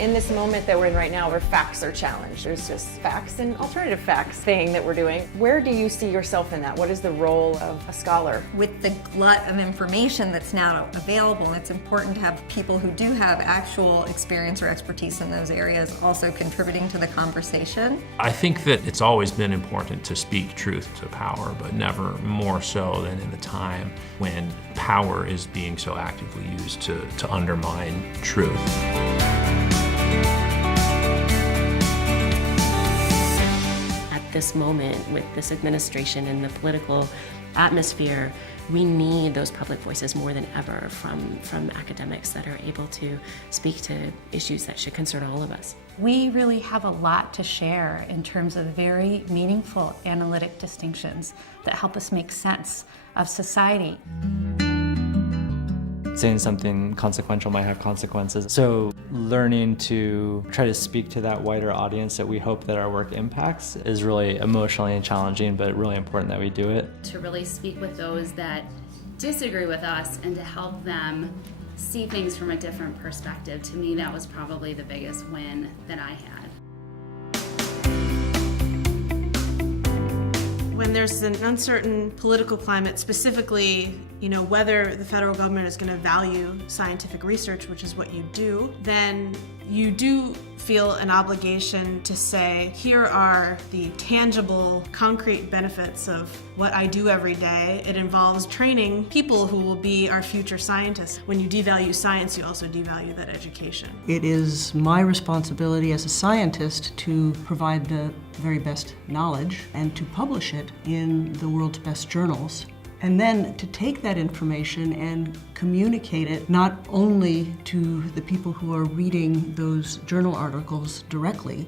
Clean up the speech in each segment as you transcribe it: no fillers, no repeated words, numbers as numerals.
In this moment that we're in right now where facts are challenged, there's just facts and alternative facts thing that we're doing. Where do you see yourself in that? What is the role of a scholar? With the glut of information that's now available, it's important to have people who do have actual experience or expertise in those areas also contributing to the conversation. I think that it's always been important to speak truth to power, but never more so than in the time when power is being so actively used to undermine truth. This moment with this administration and the political atmosphere, we need those public voices more than ever from academics that are able to speak to issues that should concern all of us. We really have a lot to share in terms of very meaningful analytic distinctions that help us make sense of society. Saying something consequential might have consequences. So learning to try to speak to that wider audience that we hope that our work impacts is really emotionally challenging, but really important that we do it. To really speak with those that disagree with us and to help them see things from a different perspective. To me, that was probably the biggest win that I had. When there's an uncertain political climate, specifically, whether the federal government is going to value scientific research, which is what you do, then you do feel an obligation to say, here are the tangible, concrete benefits of what I do every day. It involves training people who will be our future scientists. When you devalue science, you also devalue that education. It is my responsibility as a scientist to provide the very best knowledge and to publish it in the world's best journals. And then to take that information and communicate it not only to the people who are reading those journal articles directly,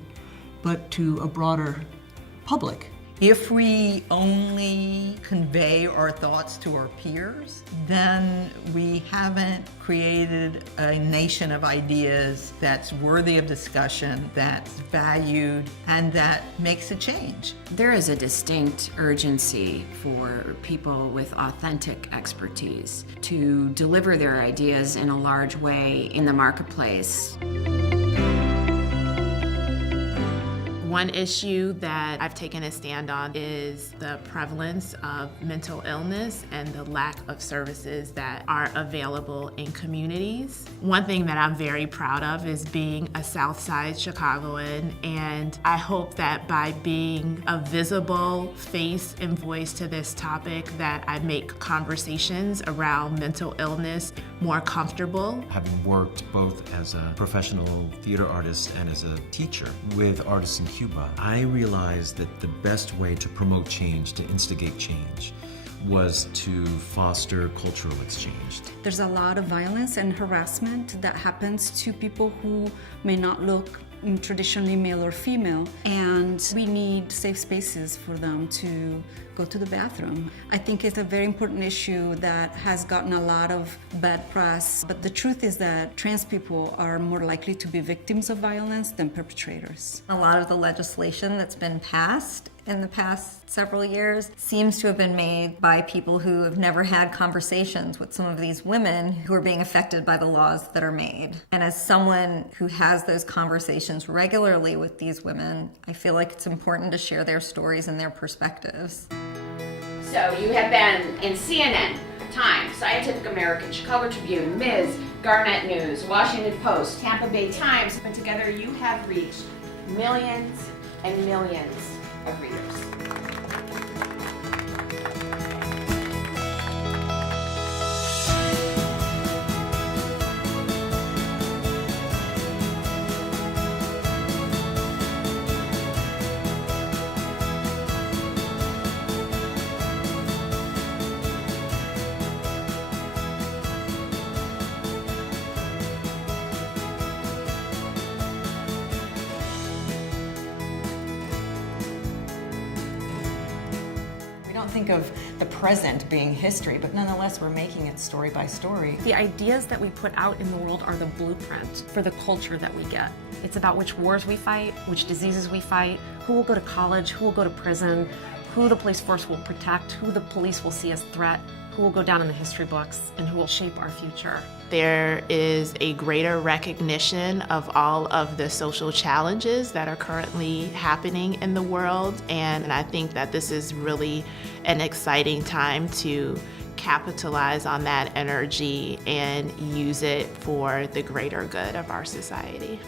but to a broader public. If we only convey our thoughts to our peers, then we haven't created a nation of ideas that's worthy of discussion, that's valued, and that makes a change. There is a distinct urgency for people with authentic expertise to deliver their ideas in a large way in the marketplace. One issue that I've taken a stand on is the prevalence of mental illness and the lack of services that are available in communities. One thing that I'm very proud of is being a Southside Chicagoan, and I hope that by being a visible face and voice to this topic that I make conversations around mental illness more comfortable. Having worked both as a professional theater artist and as a teacher with artists in Cuba, I realized that the best way to promote change, to instigate change, was to foster cultural exchange. There's a lot of violence and harassment that happens to people who may not look traditionally male or female, and we need safe spaces for them to go to the bathroom. I think it's a very important issue that has gotten a lot of bad press, but the truth is that trans people are more likely to be victims of violence than perpetrators. A lot of the legislation that's been passed in the past several years seems to have been made by people who have never had conversations with some of these women who are being affected by the laws that are made. And as someone who has those conversations regularly with these women, I feel like it's important to share their stories and their perspectives. So you have been in CNN, Time, Scientific American, Chicago Tribune, Ms., Garnet News, Washington Post, Tampa Bay Times, but together you have reached millions and millions of readers. Think of the present being history, but nonetheless we're making it story by story. The ideas that we put out in the world are the blueprint for the culture that we get. It's about which wars we fight, which diseases we fight, who will go to college, who will go to prison, who the police force will protect, who the police will see as threat. who will go down in the history books and who will shape our future. There is a greater recognition of all of the social challenges that are currently happening in the world, and I think that this is really an exciting time to capitalize on that energy and use it for the greater good of our society.